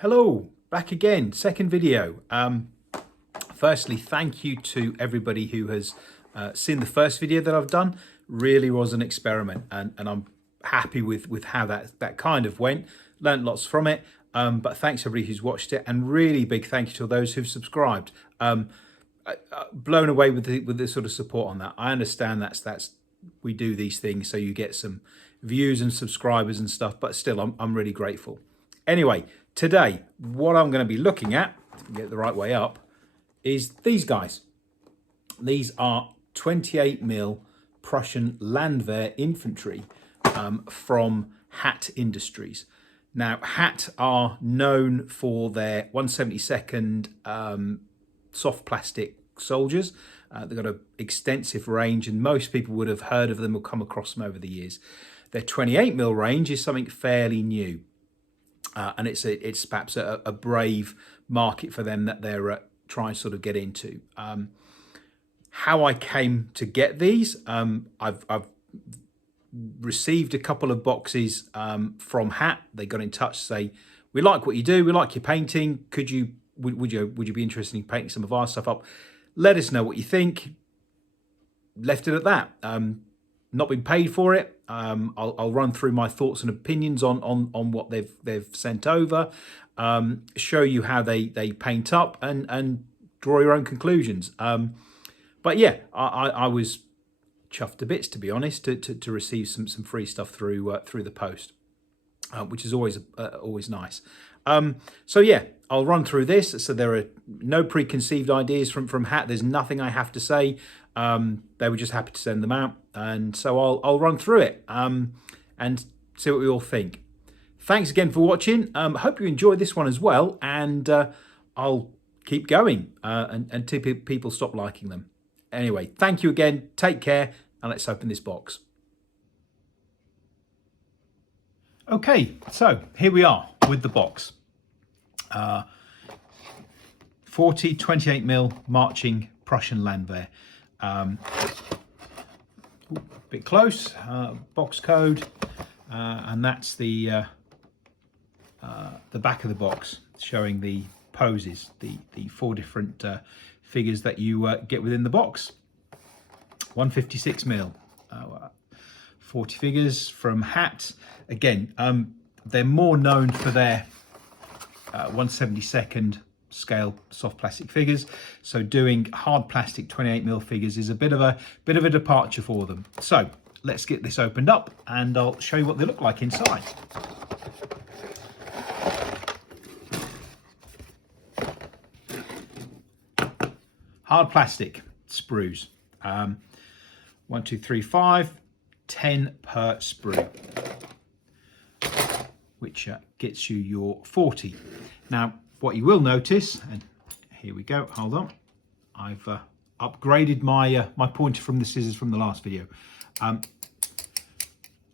Hello, back again, second video. Firstly, thank you to everybody who has seen the first video that I've done. Really was an experiment, and I'm happy with how that kind of went. Learned lots from it, but thanks to everybody who's watched it, and really big thank you to those who've subscribed. Blown away with the sort of support on that. I understand that's we do these things so you get some views and subscribers and stuff, but still I'm really grateful. Anyway, today what I'm going to be looking at, if I can get it the right way up, is these guys. These are 28mm Prussian Landwehr infantry from HaT Industries. Now, HaT are known for their 172nd soft plastic soldiers. They've got an extensive range, and most people would have heard of them or come across them over the years. Their 28mm range is something fairly new, and it's perhaps a brave market for them that they're trying to sort of get into. How I came to get these, I've received a couple of boxes from HaT. They got in touch to say, we like what you do, we like your painting. Would you be interested in painting some of our stuff up? Let us know what you think. Left it at that. Not been paid for it. I'll run through my thoughts and opinions on what they've sent over. Show you how they paint up and draw your own conclusions. But yeah, I was chuffed to bits, to be honest, to receive some free stuff through the post, which is always nice. So yeah, I'll run through this. So there are no preconceived ideas from HaT. There's nothing I have to say. They were just happy to send them out, and so I'll run through it and see what we all think. Thanks again for watching. Hope you enjoyed this one as well, and I'll keep going until people stop liking them. Anyway, thank you again. Take care, and let's open this box. Okay, so here we are with the box. 40 28mm marching Prussian Landwehr. Bit close, box code, and that's the back of the box showing the poses, the 4 different figures that you get within the box. 156mm, 40 figures from HaT. Again, they're more known for their 1/72nd scale soft plastic figures, so doing hard plastic 28mm figures is a bit of a departure for them. So let's get this opened up and I'll show you what they look like inside. Hard plastic sprues, 1, 2, 3, 5, 10 per sprue, which gets you your 40. Now, what you will notice, and here we go, hold on, I've upgraded my my pointer from the scissors from the last video.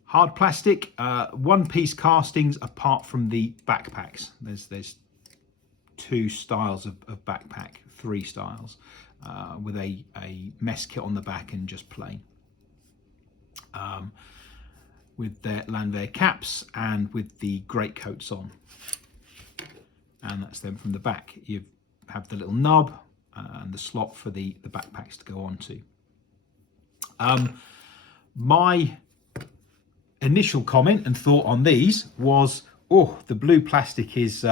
Hard plastic, one-piece castings apart from the backpacks. There's 2 styles of backpack, 3 styles, with a mess kit on the back and just plain. With their Landwehr caps and with the greatcoats on. And that's them from the back. You have the little nub and the slot for the backpacks to go onto. My initial comment and thought on these was, oh, the blue plastic is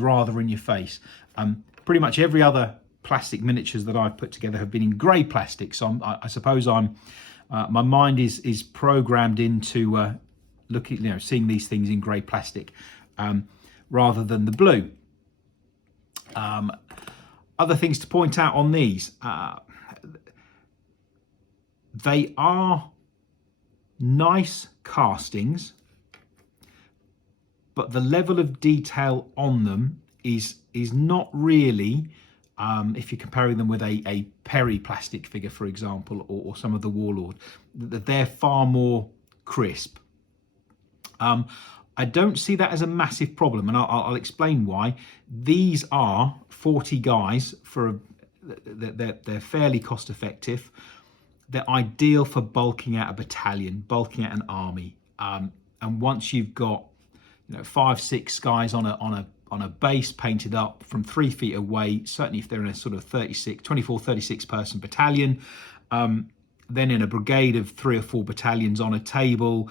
rather in your face. Pretty much every other plastic miniatures that I've put together have been in grey plastic, so I suppose my mind is programmed into looking, seeing these things in grey plastic rather than the blue. Other things to point out on these, they are nice castings, but the level of detail on them is not really, if you're comparing them with a Perry plastic figure, for example, or some of the Warlord, they're far more crisp. I don't see that as a massive problem, and I'll explain why. These are 40 guys they're fairly cost effective. They're ideal for bulking out a battalion, bulking out an army. And once you've got 5, 6 guys on on a base painted up from 3 feet away, certainly if they're in a sort of 24, 36 person battalion, then in a brigade of 3 or 4 battalions on a table,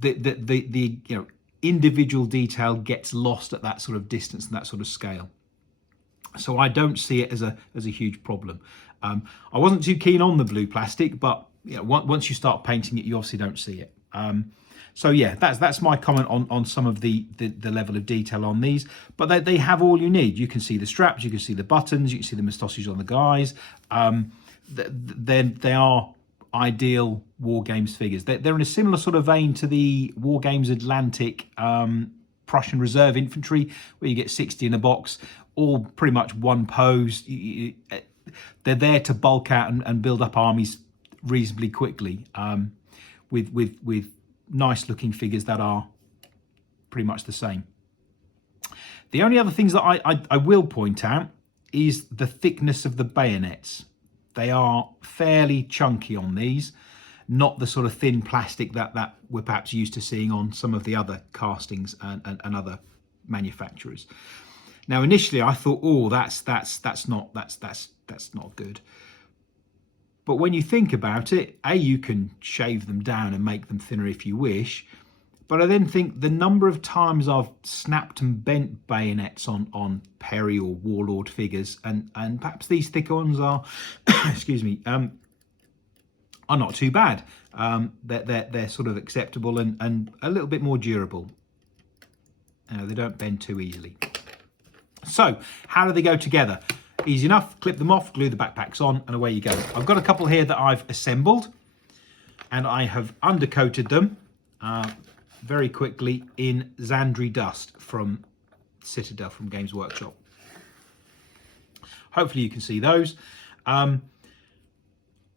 the individual detail gets lost at that sort of distance and that sort of scale. So I don't see it as a huge problem. I wasn't too keen on the blue plastic, but once you start painting it, you obviously don't see it. So yeah, that's my comment on some of the level of detail on these. But they have all you need. You can see the straps, you can see the buttons, you can see the moustaches on the guys. They are ideal War Games figures. They're in a similar sort of vein to the War Games Atlantic Prussian Reserve Infantry, where you get 60 in a box, all pretty much one pose. They're there to bulk out and build up armies reasonably quickly, with nice looking figures that are pretty much the same. The only other things that I will point out is the thickness of the bayonets. They are fairly chunky on these, not the sort of thin plastic that we're perhaps used to seeing on some of the other castings and other manufacturers. Now, initially I thought, oh, that's not good. But when you think about it, you can shave them down and make them thinner if you wish. But I then think the number of times I've snapped and bent bayonets on Perry or Warlord figures, and perhaps these thicker ones are, excuse me, are not too bad. They're sort of acceptable and a little bit more durable. They don't bend too easily. So how do they go together? Easy enough. Clip them off, glue the backpacks on, and away you go. I've got a couple here that I've assembled, and I have undercoated them very quickly in Zandri Dust from Citadel, from Games Workshop. Hopefully you can see those. One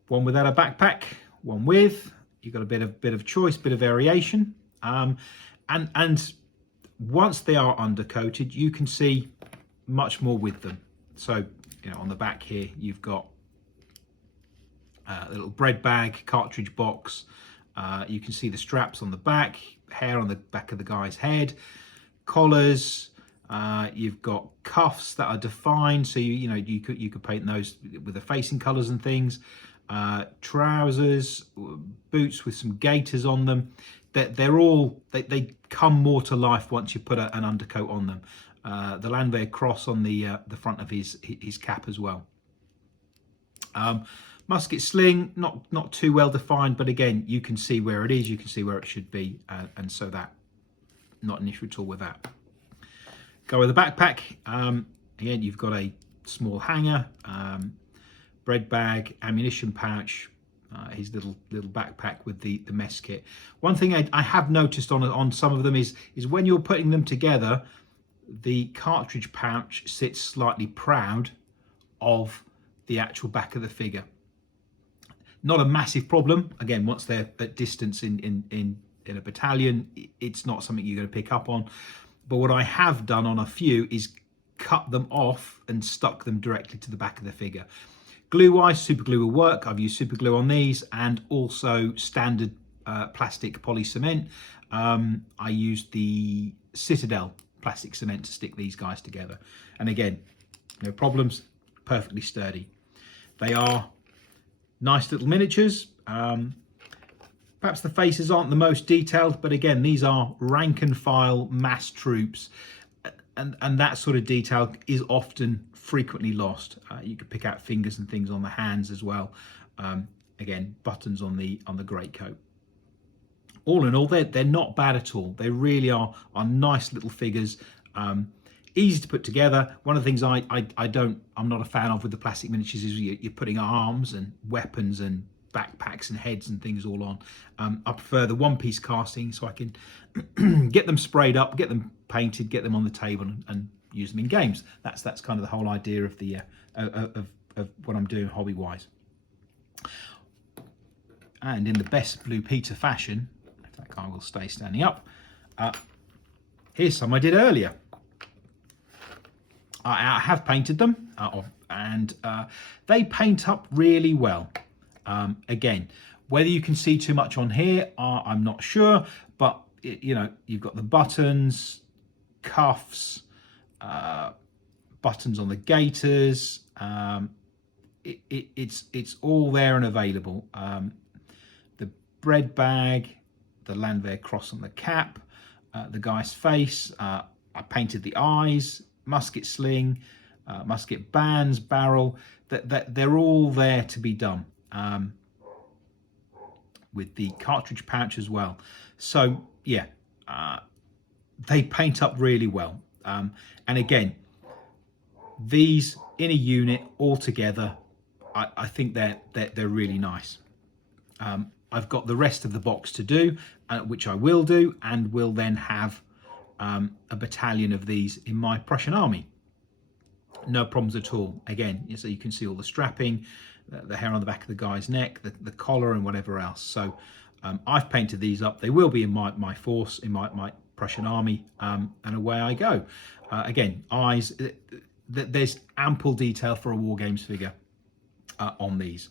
without a backpack, one with. You've got a bit of choice, bit of variation, and once they are undercoated, you can see much more with them. So on the back here, you've got a little bread bag, cartridge box. You can see the straps on the back, hair on the back of the guy's head, collars. You've got cuffs that are defined, so you could paint those with the facing colours and things. Trousers, boots with some gaiters on them. They come more to life once you put an undercoat on them. The Landwehr cross on the front of his cap as well. Musket sling, not too well defined, but again, you can see where it is, you can see where it should be, and so that, not an issue at all with that. Go with the backpack. Again, you've got a small hanger, bread bag, ammunition pouch, his little backpack with the mess kit. One thing I have noticed on some of them is when you're putting them together, the cartridge pouch sits slightly proud of the actual back of the figure. Not a massive problem. Again, once they're at distance in a battalion, it's not something you're going to pick up on. But what I have done on a few is cut them off and stuck them directly to the back of the figure. Glue wise, super glue will work. I've used super glue on these, and also standard plastic poly cement. I used the Citadel plastic cement to stick these guys together, and again, no problems, perfectly sturdy. They are nice little miniatures. Perhaps the faces aren't the most detailed, but again, these are rank and file mass troops, and that sort of detail is often frequently lost. You could pick out fingers and things on the hands as well. Again, buttons on the greatcoat. All in all, they're not bad at all. They really are nice little figures, easy to put together. One of the things I'm not a fan of with the plastic miniatures is you're putting arms and weapons and backpacks and heads and things all on. I prefer the one-piece casting, so I can get them sprayed up, get them painted, get them on the table, and use them in games. That's kind of the whole idea of the of what I'm doing hobby-wise. And in the best Blue Peter fashion, if that guy will stay standing up, here's some I did earlier. I have painted them, and they paint up really well. Again, whether you can see too much on here, I'm not sure, but you've got the buttons, cuffs, buttons on the gaiters. It's all there and available. The bread bag, the Landwehr cross on the cap, the guy's face. I painted the eyes, musket sling, musket bands, barrel. That they're all there to be done. With the cartridge pouch as well. So yeah, they paint up really well. And again, these in a unit all together, I think they're really nice. I've got the rest of the box to do, which I will do, and will then have a battalion of these in my Prussian army. No problems at all. Again, so you can see all the strapping, the hair on the back of the guy's neck, the collar and whatever else. So I've painted these up. They will be in my force, in my Prussian army, and away I go. Again, eyes, there's ample detail for a War Games figure on these.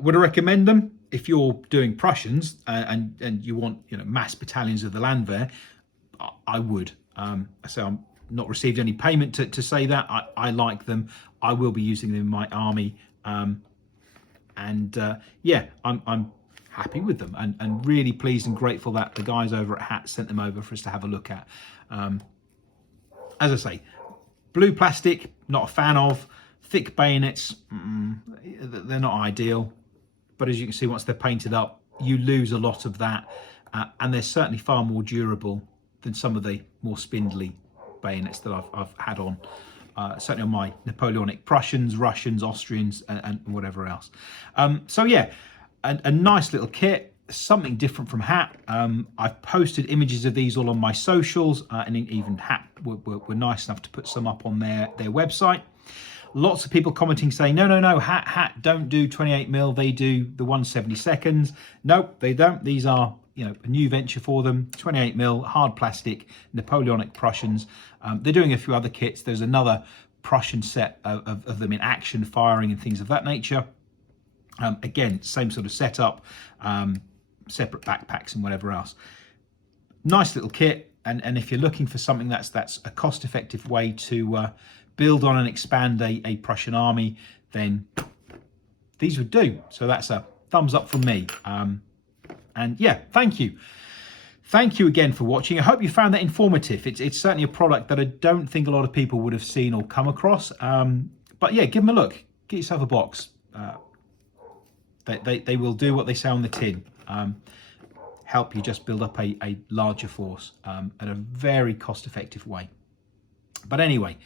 Would I recommend them? If you're doing Prussians and you want mass battalions of the Landwehr, I would. So I'm not received any payment to say that. I like them. I will be using them in my army. Yeah, I'm happy with them and really pleased and grateful that the guys over at HaT sent them over for us to have a look at. As I say, blue plastic, not a fan of. Thick bayonets, they're not ideal. But as you can see, once they're painted up, you lose a lot of that. And they're certainly far more durable than some of the more spindly bayonets that I've had on. Certainly on my Napoleonic Prussians, Russians, Austrians, and whatever else. So yeah, a nice little kit, something different from HaT. I've posted images of these all on my socials, and even HaT were nice enough to put some up on their website. Lots of people commenting saying, no, HaT don't do 28mm, they do the 1/72. Nope, they don't. These are a new venture for them. 28mm, hard plastic, Napoleonic Prussians. They're doing a few other kits. There's another Prussian set of them in action, firing and things of that nature. Again, same sort of setup, separate backpacks and whatever else. Nice little kit. And if you're looking for something that's a cost-effective way to build on and expand a Prussian army, then these would do. So that's a thumbs up from me. And yeah, thank you. Thank you again for watching. I hope you found that informative. It's certainly a product that I don't think a lot of people would have seen or come across. But yeah, give them a look. Get yourself a box. They will do what they say on the tin. Help you just build up a larger force in a very cost-effective way. But anyway,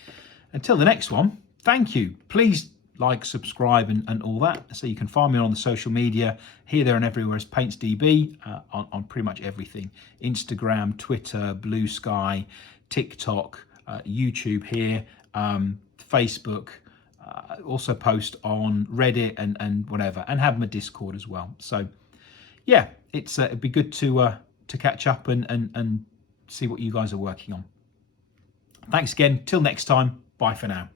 until the next one, thank you. Please like, subscribe and all that. So you can find me on the social media here, there and everywhere as PaintsDB on pretty much everything. Instagram, Twitter, Blue Sky, TikTok, YouTube here, Facebook. Also post on Reddit and whatever, and have my Discord as well. So yeah, it'd be good to catch up and see what you guys are working on. Thanks again. Till next time. Bye for now.